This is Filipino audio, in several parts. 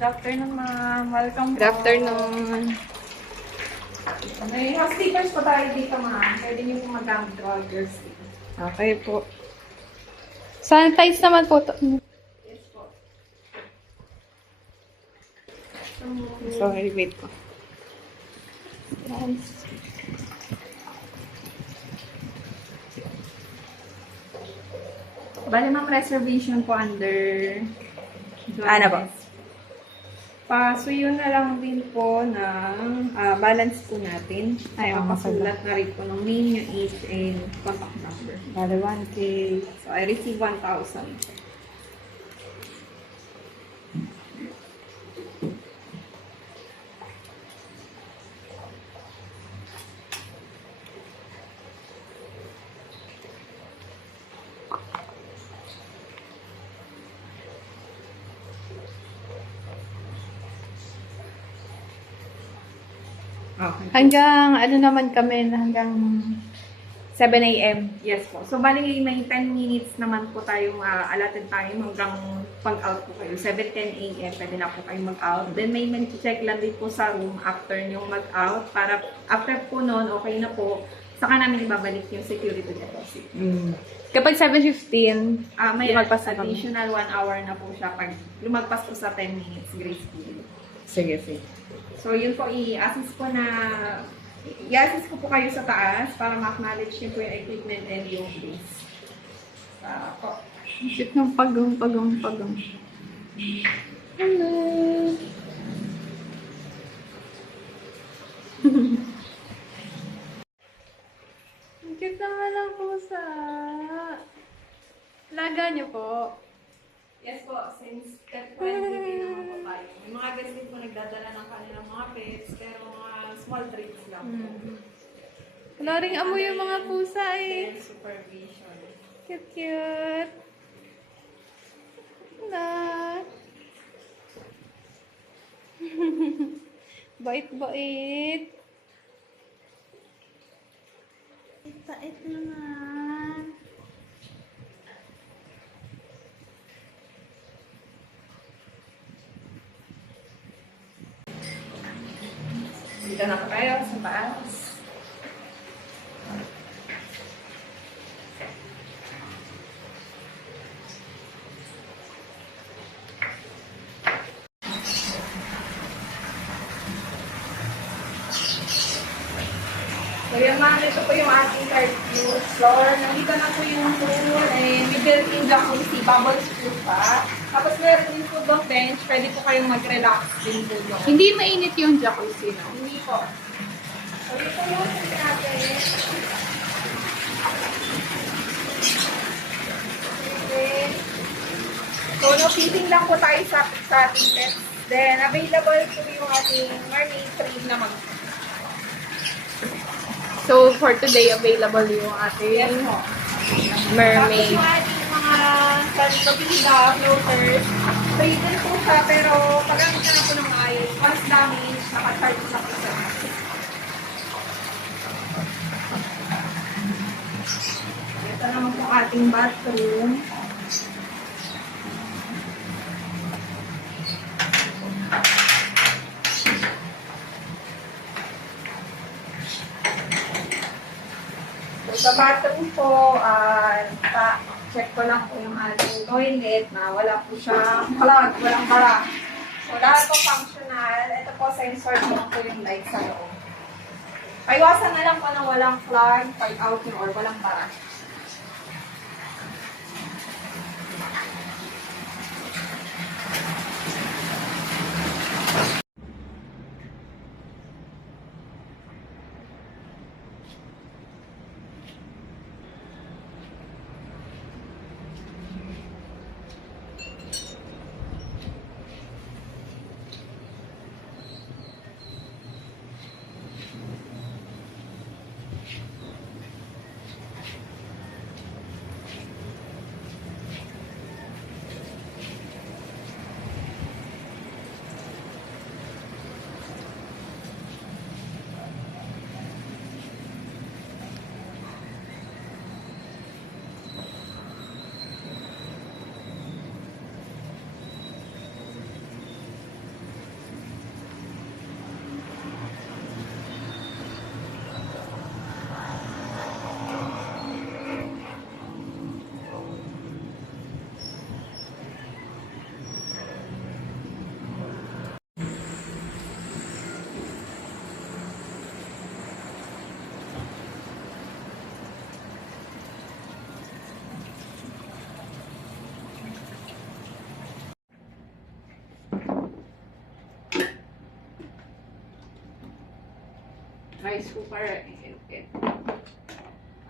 Good afternoon, ma'am. Welcome Good afternoon. May house stickers po tayo dito, ma'am. Pwede niyo po magamit all your stickers. Okay po. Sanitize naman po to. Yes po. Sorry, wait po. Yes. Bale, ma'am, reservation po under... Ano ba? Pasuyo na lang din po ng balance po natin. Ay, Masulat na rin po ng name, yung age, and contact number. Bale, 1K. So, I receive 1,000. Okay. Hanggang, ano naman kami, hanggang 7 a.m. Yes po. So, bali may 10 minutes naman po tayong allotted time hanggang pag-out po kayo. 7:10 a.m. pwede na po kayong mag-out. Then, may mag-check lang din po sa room after nyo mag-out. Para after po noon, okay na po. Saka namin ibabalik yung security deposit. Kapag 7:15, May lumagpas na kami. additional 1 hour na po siya pag lumagpas po sa 10 minutes grace period. Sige, sige. So, yun po, i-assist ko po kayo sa taas para ma-acknowledge nyo po yung equipment and yung place. Po. Shit ng pagong. Hello. Ang cute naman ang pusa. Laga niyo po. Yes po, since pet friendly naman po tayo. May mga guests din po nagdadala ng kanilang mga pets, pero mga small treats lang po. Wala ring amoy yung mga pusa eh. Then, supervision. Cute. Na. Bait. Bait naman. Dito na po kayo sa taas. So yun ma'am, ito po yung ating third floor. Nandito na po yung pool, may built-in jacuzzi, bubbles po pa. Tapos meron din po doon bench, pwede po kayong mag-relax din po doon. Hindi mainit yung jacuzzi, no? Hindi po. So ito yung sabi natin. Okay. So no fitting lang po tayo sa ating pets. Then available po yung ating mermaid crib na mag So, for today, available yung ating po. Tapos mermaid. yung ating mga salpapida, floaters, free din po siya, pero pag-gamit ka na po ng maayos, once damage, naka-charge na po siya. Ito naman po ating bathroom. So, sa bathroom po, check ko lang po yung ating toilet na wala po siya plug, walang bara. So, lahat po functional. Ito po, sensor lang po yung light sa loob. Paiwasan na lang po na walang plug, pag out nyo, or walang bara. rice cooker.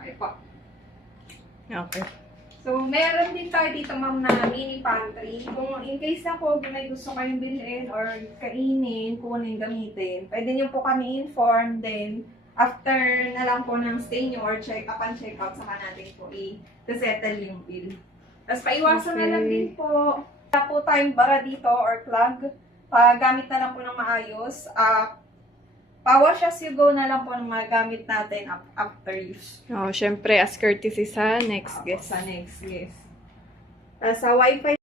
Okay po. Okay. So, meron din tayo dito, ma'am, na mini pantry. Kung in case na po may gusto kayong bilhin or kainin, kunin, gamitin, pwede nyo po kami inform. Then, after na lang po ng stay nyo or upon check out, saka natin po i-settle yung bill. Tapos, paiwasan na lang din po. Wala po tayong bara dito or plug. Gamit na lang po ng maayos. Power as you go na lang po ng mga gamit natin after use. Oh, syempre, as courtesy sa next guest. Sa next, yes. Sa Wi-Fi.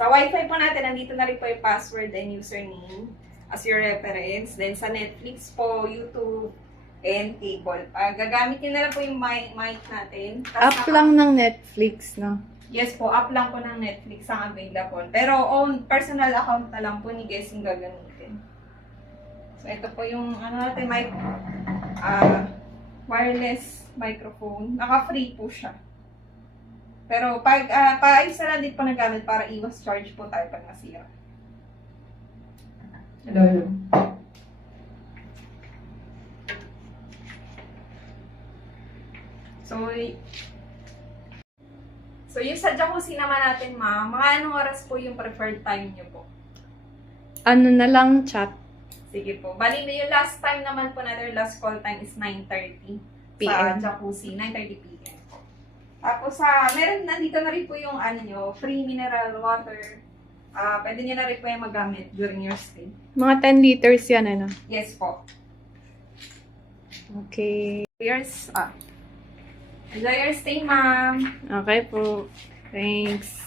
Sa Wi-Fi po natin, nandito na rin po yung password and username as your reference. Then sa Netflix po, YouTube, and cable. Gagamit nyo na lang po yung mic natin. App lang ng Netflix, no? Yes po, app lang po ng Netflix ang available. Pero on personal account na lang po ni guest yung gagamitin. So ito po yung natin, wireless microphone. Naka-free po siya. Pero isa lang din po nagamit para iwas charge po tayo pag nasira. Hello. So yung sa jacuzzi naman natin, ma'am, mga anong oras po yung preferred time niyo po? Ano na lang, chat. Sige po. Bali na yung last time naman po natin, last call time is 9:30 PM. sa jacuzzi, 9:30 PM po. Tapos meron nandito na rin po yung free mineral water. Pwede niyo na rin po yung magamit during your stay. Mga 10 liters yan, ano? Yes po. Okay. Yours, enjoy your stay, ma'am. Okay po. Thanks.